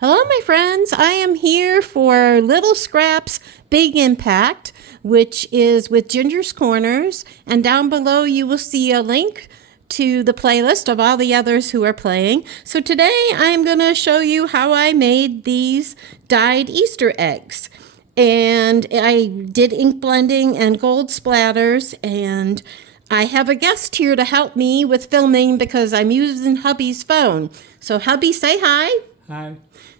Hello, my friends. I am here for Little Scraps Big Impact, which is with Ginger's Corners. And down below, you will see a link to the playlist of all the others who are playing. So today, I'm going to show you how I made these dyed Easter eggs. And I did ink blending and gold splatters, and I have a guest here to help me with filming because I'm using hubby's phone. So hubby, say hi. Hi.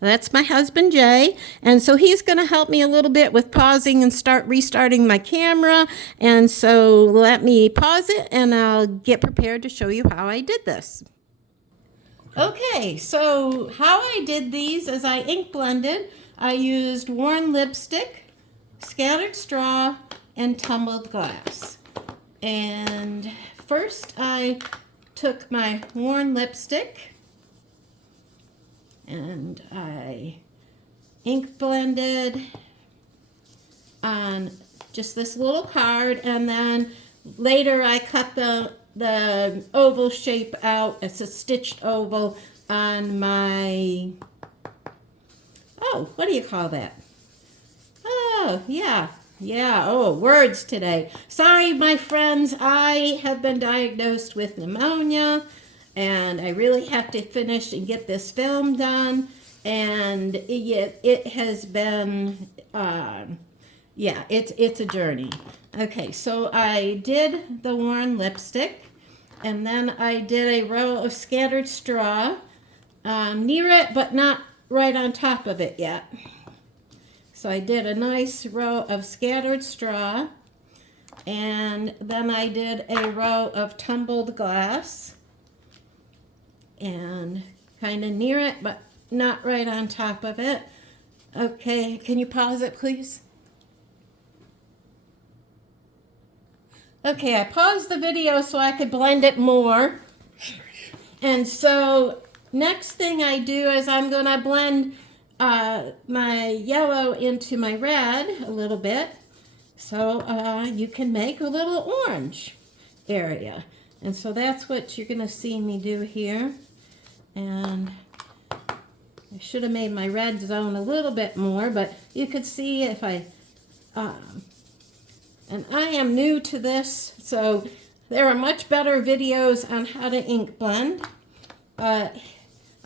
That's my husband, Jay. And so he's going to help me a little bit with pausing and restarting my camera. And so let me pause it and I'll get prepared to show you how I did this. Okay, so how I did these is I ink blended. I used worn lipstick, scattered straw, and tumbled glass. And first I took my worn lipstick and I ink blended on just this little card, and then later I cut the oval shape out. It's a stitched oval on my, what do you call that? Oh, yeah, words today. Sorry, my friends, I have been diagnosed with pneumonia, and I really have to finish and get this film done, and it has been, it's a journey. Okay, so I did the worn lipstick, and then I did a row of scattered straw near it, but not right on top of it yet. So I did a nice row of scattered straw, and then I did a row of tumbled glass, and kind of near it, but not right on top of it. Okay, can you pause it, please? Okay, I paused the video so I could blend it more. And so next thing I do is I'm going to blend my yellow into my red a little bit. So you can make a little orange area. And so that's what you're going to see me do here. And I should have made my red zone a little bit more, but you could see if I, and I am new to this, so there are much better videos on how to ink blend, but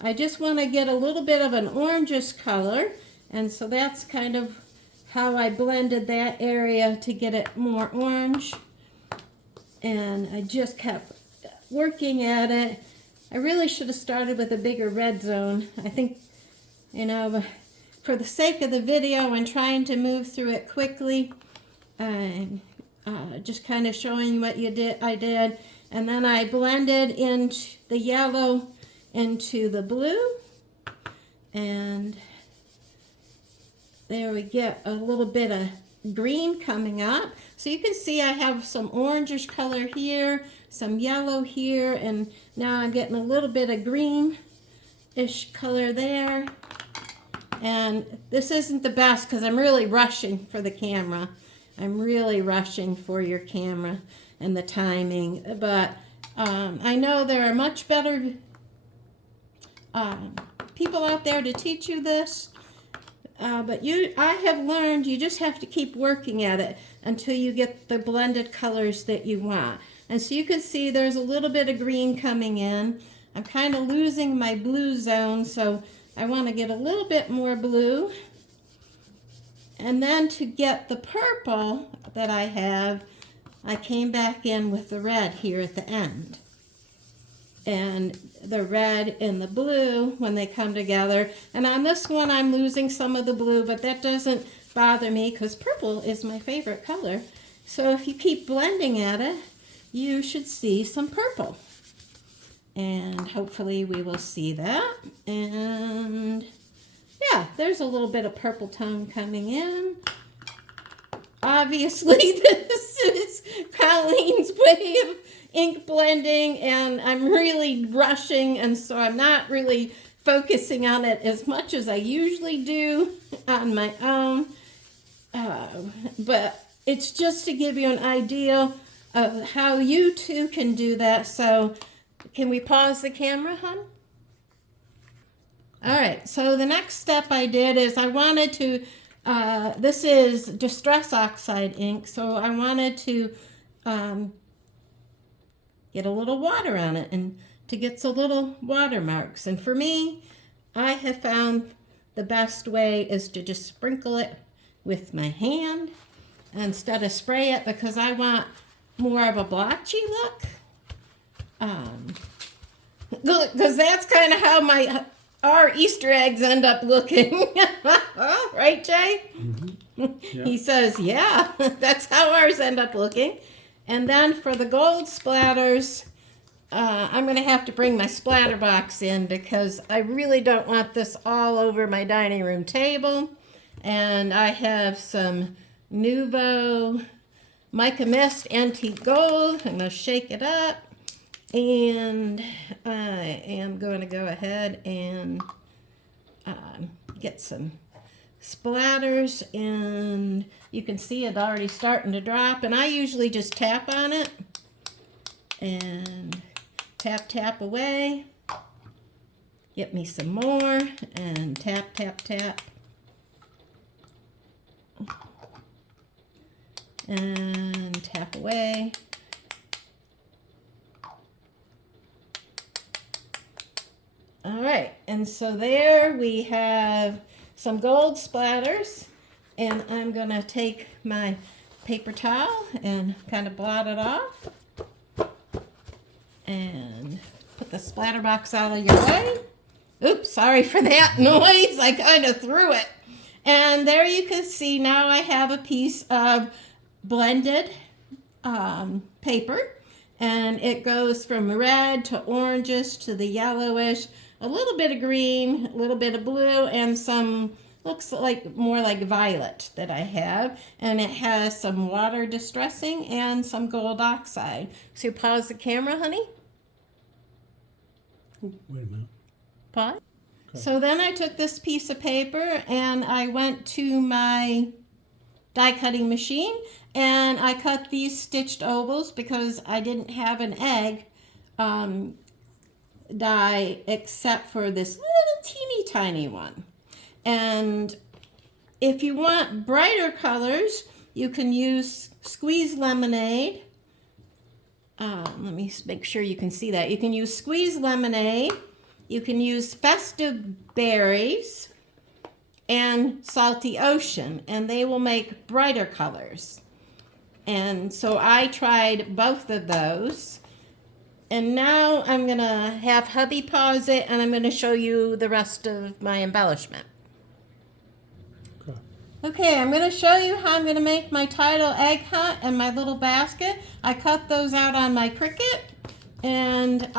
I just want to get a little bit of an orangish color, and so that's kind of how I blended that area to get it more orange, and I just kept working at it. I really should have started with a bigger red zone. I think, for the sake of the video and trying to move through it quickly, I'm just kind of showing what I did. And then I blended in the yellow into the blue. And there we get a little bit of green coming up. So you can see I have some orangish color here, some yellow here, and now I'm getting a little bit of greenish color there. And this isn't the best because I'm really rushing for the camera. I'm really rushing for your camera and the timing. But I know there are much better people out there to teach you this. But I have learned you just have to keep working at it until you get the blended colors that you want. And so you can see there's a little bit of green coming in. I'm kind of losing my blue zone, so I want to get a little bit more blue. And then to get the purple that I have, I came back in with the red here at the end. And the red and the blue when they come together. And on this one, I'm losing some of the blue, but that doesn't bother me because purple is my favorite color. So if you keep blending at it, you should see some purple. And hopefully we will see that. And yeah, there's a little bit of purple tone coming in. Obviously, this is Colleen's way of ink blending, and I'm really rushing, and so I'm not really focusing on it as much as I usually do on my own. But it's just to give you an idea of how you too can do that. So can we pause the camera, hon? All right, so the next step I did is I wanted to, this is Distress Oxide ink, so I wanted to get a little water on it and to get some little watermarks. And for me, I have found the best way is to just sprinkle it with my hand instead of spray it, because I want more of a blotchy look. Because that's kind of how our Easter eggs end up looking. Right, Jay? Mm-hmm. Yeah. He says, yeah, that's how ours end up looking. And then for the gold splatters, I'm going to have to bring my splatter box in because I really don't want this all over my dining room table. And I have some Nuvo Mica Mist Antique Gold. I'm going to shake it up. And I am going to go ahead and get some splatters, and you can see it already starting to drop, and I usually just tap on it and tap away, get me some more, and tap and tap away. All right, and so there we have some gold splatters, and I'm gonna take my paper towel and kind of blot it off and put the splatter box out of your way. Oops, sorry for that noise, I kind of threw it. And there you can see now I have a piece of blended paper, and it goes from red to oranges to the yellowish, a little bit of green, a little bit of blue, and some looks like more like violet that I have. And it has some water distressing and some gold oxide. So you pause the camera, honey. Oh, wait a minute. Pause. Okay. So then I took this piece of paper and I went to my die cutting machine and I cut these stitched ovals because I didn't have an egg die except for this little teeny tiny one. And if you want brighter colors, you can use squeezed lemonade. Let me make sure you can see that. You can use squeezed lemonade, you can use festive berries, and salty ocean, and they will make brighter colors. And so I tried both of those. And now I'm going to have hubby pause it, and I'm going to show you the rest of my embellishment. Okay. Okay, I'm going to show you how I'm going to make my title egg hunt and my little basket. I cut those out on my Cricut, and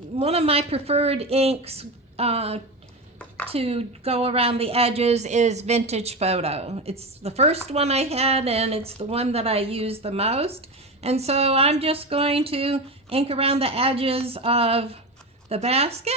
one of my preferred inks to go around the edges is Vintage Photo. It's the first one I had, and it's the one that I use the most. And so I'm just going to ink around the edges of the basket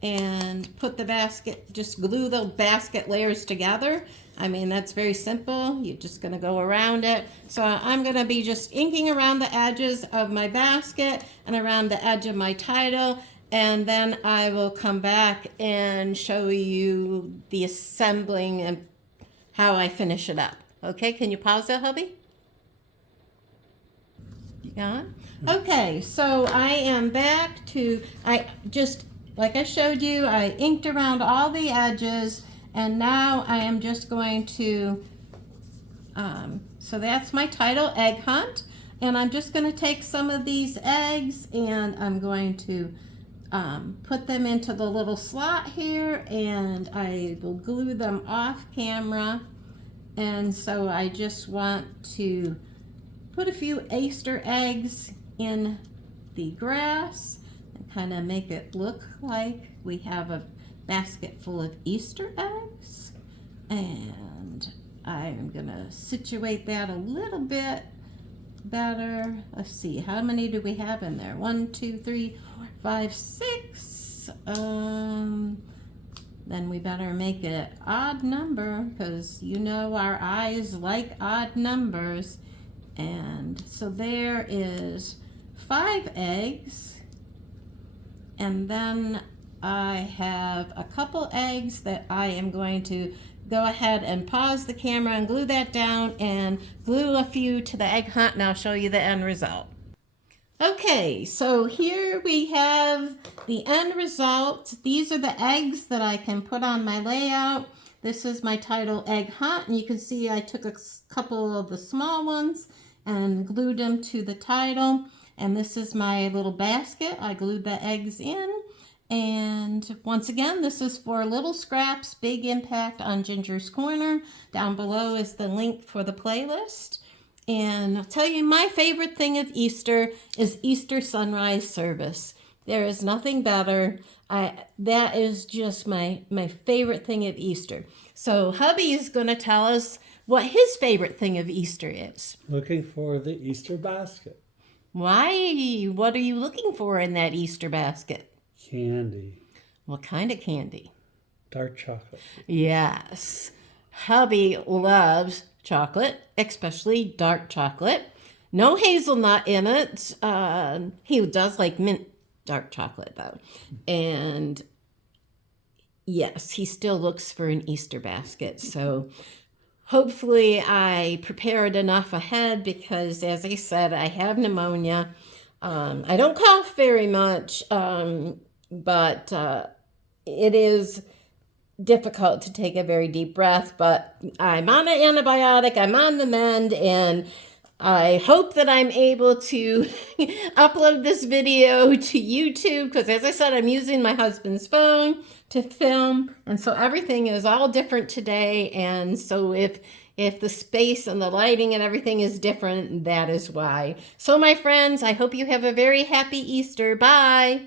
and put the basket, just glue the basket layers together. I mean, that's very simple. You're just going to go around it. So I'm going to be just inking around the edges of my basket and around the edge of my title. And then I will come back and show you the assembling and how I finish it up. Okay, can you pause that, hubby? You got it? Okay, so I am back to, like I showed you, I inked around all the edges, and now I am just going to, so that's my title, Egg Hunt, and I'm just going to take some of these eggs and I'm going to put them into the little slot here, and I will glue them off camera. And so I just want to put a few Easter eggs in the grass and kind of make it look like we have a basket full of Easter eggs. And I'm gonna situate that a little bit better. Let's see, how many do we have in there? 1, 2, 3, 4, 5, 6. Then we better make it odd number, because you know our eyes like odd numbers. And so there is 5 eggs, and then I have a couple eggs that I am going to go ahead and pause the camera and glue that down and glue a few to the egg hunt, and I'll show you the end result. Okay, so here we have the end result. These are the eggs that I can put on my layout. This is my title egg hunt, and you can see I took a couple of the small ones and glued them to the title. And this is my little basket. I glued the eggs in. And once again, this is for Little Scraps, Big Impact on Ginger's Corner. Down below is the link for the playlist. And I'll tell you, my favorite thing of Easter is Easter sunrise service. There is nothing better. That is just my favorite thing of Easter. So hubby is going to tell us what his favorite thing of Easter is. Looking for the Easter basket. Why? What are you looking for in that Easter basket? Candy. What kind of candy? Dark chocolate. Yes. Hubby loves chocolate, especially dark chocolate. No hazelnut in it. He does like mint dark chocolate, though. And yes, he still looks for an Easter basket. So hopefully I prepared enough ahead because, as I said, I have pneumonia. I don't cough very much, but it is difficult to take a very deep breath, but I'm on an antibiotic, I'm on the mend, and I hope that I'm able to upload this video to YouTube because, as I said, I'm using my husband's phone to film, and so everything is all different today, and so if the space and the lighting and everything is different, that is why. So my friends, I hope you have a very happy Easter. Bye!